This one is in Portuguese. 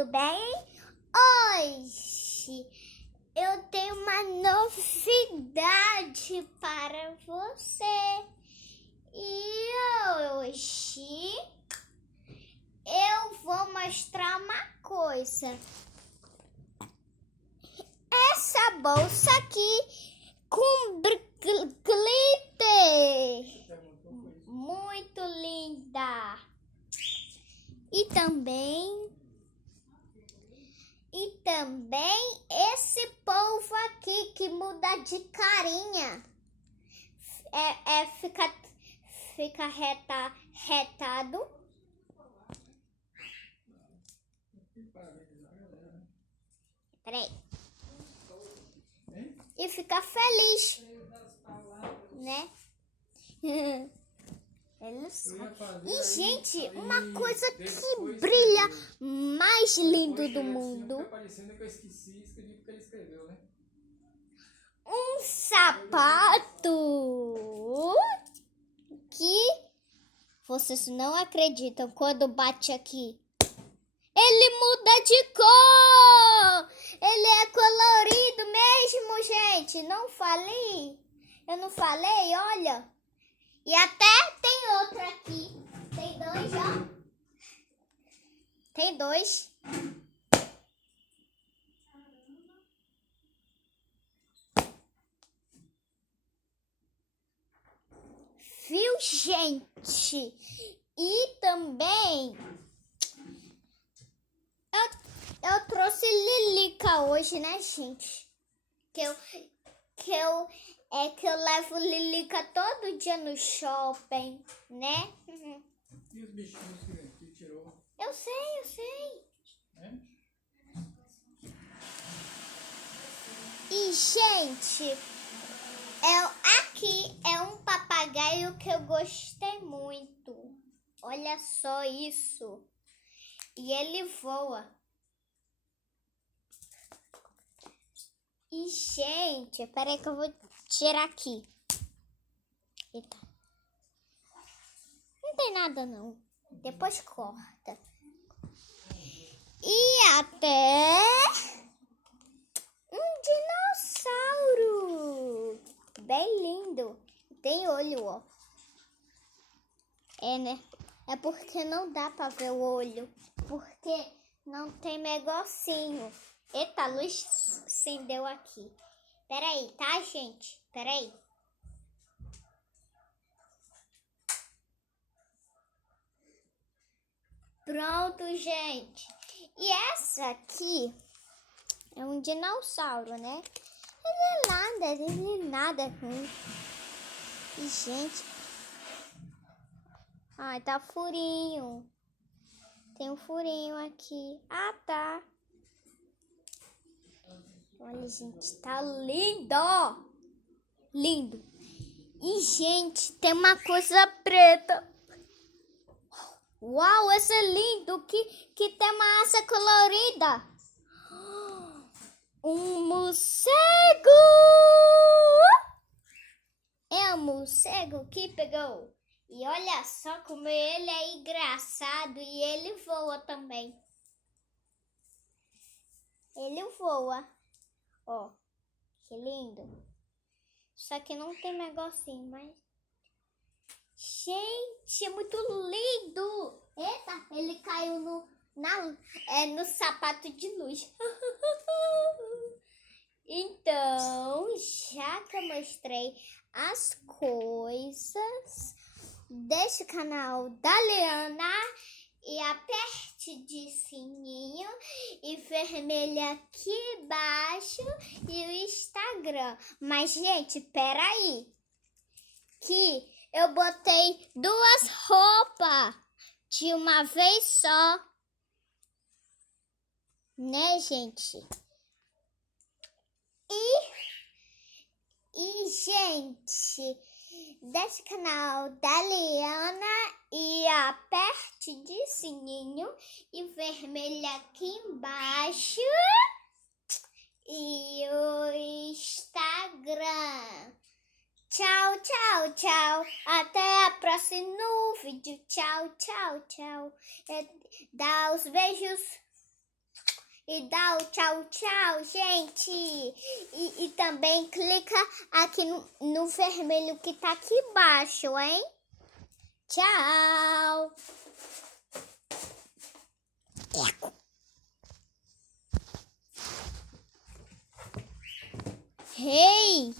tudo bem? Hoje eu tenho uma novidade para você. E hoje eu vou mostrar uma coisa. Essa bolsa aqui com glitter. Muito linda. E também esse povo aqui que muda de carinha. Fica retado. Peraí. E fica feliz, né? E, gente, uma coisa que brilha mais lindo do mundo. Um sapato que vocês não acreditam quando bate aqui. Ele muda de cor! Ele é colorido mesmo, gente. Não falei? Eu não falei? Olha. E até tem outro aqui. Tem dois, ó. Tem dois. Viu, gente? E também eu trouxe Lilica hoje, né, gente? Que eu levo Lilica todo dia no shopping, né? E os bichinhos que tirou? Eu sei. É? E, gente, aqui é um papagaio que eu gostei muito. Olha só isso. E ele voa. E, gente, peraí que eu vou tirar aqui. Eita. Não tem nada, não. Depois corta. E até um dinossauro. Bem lindo. Tem olho, ó. É, né? É porque não dá pra ver o olho. Porque não tem negocinho. Eita, a luz acendeu aqui. Peraí, tá, gente? Peraí. Pronto, gente. E essa aqui é um dinossauro, né? Ele é nada ruim. E, gente... Ai, tá furinho. Tem um furinho aqui. Ah, tá. Olha, gente, tá lindo! Lindo! E, gente, tem uma coisa preta. Uau, esse é lindo! Que tem uma asa colorida. Um morcego! É um morcego que pegou. E olha só como ele é engraçado e ele voa também. Ele voa. Ó, que lindo. Só que não tem negocinho, mas... Gente, é muito lindo. Eita, ele caiu no sapato de luz. Então, já que eu mostrei as coisas, deixe o canal da Liana e aperte de sininho e vermelho aqui embaixo e o Instagram. Mas, gente, peraí, que eu botei 2 roupas de uma vez só, né, gente? E, gente, desse canal da Liana e aperte de sininho e vermelho aqui embaixo e o Instagram. Tchau, tchau, tchau. Até a próxima vídeo. Tchau, tchau, tchau. Dá os beijos. e dá o tchau, tchau, gente. E também clica aqui no vermelho que tá aqui embaixo, hein? Tchau. Hey!